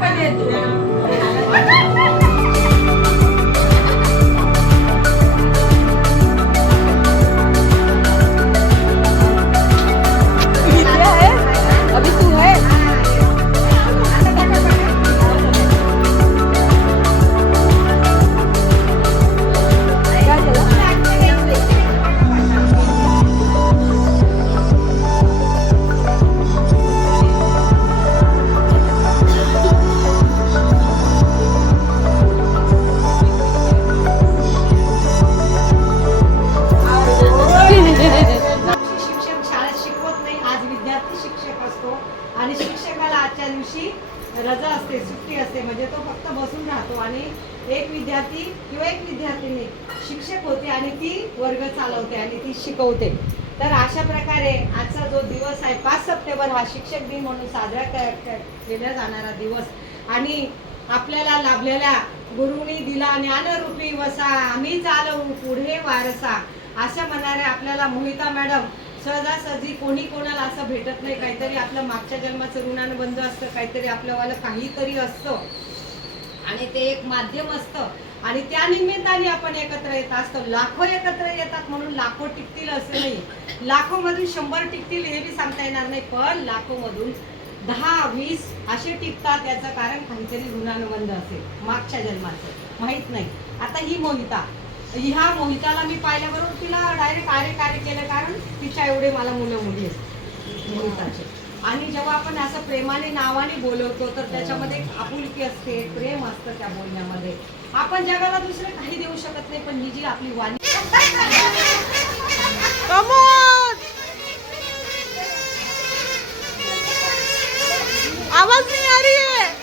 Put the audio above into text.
पण येतो. आणि शिक्षकाला आजच्या दिवशी रजा असते, सुट्टी असते, म्हणजे तो फक्त बसून राहतो आणि एक विद्यार्थी किंवा एक विद्यार्थिनी शिक्षक होते आणि ती वर्ग चालवते आणि ती शिकवते. तर अशा प्रकारे आजचा जो दिवस आहे 5 सप्टेंबर हा शिक्षक दिन म्हणून साजरा केला जाणारा दिवस आणि आपल्याला लाभलेल्या गुरुनी दिला ज्ञानरूपी वसा आम्ही चालवू पुढे वारसा अशा म्हणारे आपल्याला मोहिता मॅडम सहजासहजी कोणी कोणाला असं भेटत नाही. काहीतरी आपलं मागच्या जन्माचं ऋणानुबंध असतं, काहीतरी आपल्यावालं काहीतरी असतं आणि ते एक माध्यम असतं आणि त्या निमित्ताने आपण एकत्र येत असतो. लाखो एकत्र येतात म्हणून लाखो टिकतील असे नाही, लाखो मधून 100 टिकतील हे बी सांगता येणार नाही, पण लाखो मधून 10-20 असे टिकतात. याचं कारण काहीतरी ऋणानुबंध असेल मागच्या जन्माचं, माहित नाही. आता ही मोहिता, ह्या मोहिताला मी पाहिल्याबरोबर तिला डायरेक्ट कार्य केलं, कारण तिच्या एवढे मला मुलं मुली आहेत मोहिताचे. आणि जेव्हा आपण असं प्रेमाने नावाने बोलवतो तर त्याच्यामध्ये आपुलकी असते, प्रेम असतं त्या बोलण्यामध्ये. आपण जगाला दुसरं काही देऊ शकत नाही, पण ही जी आपली वाणी आवाज नहीं आ रही है.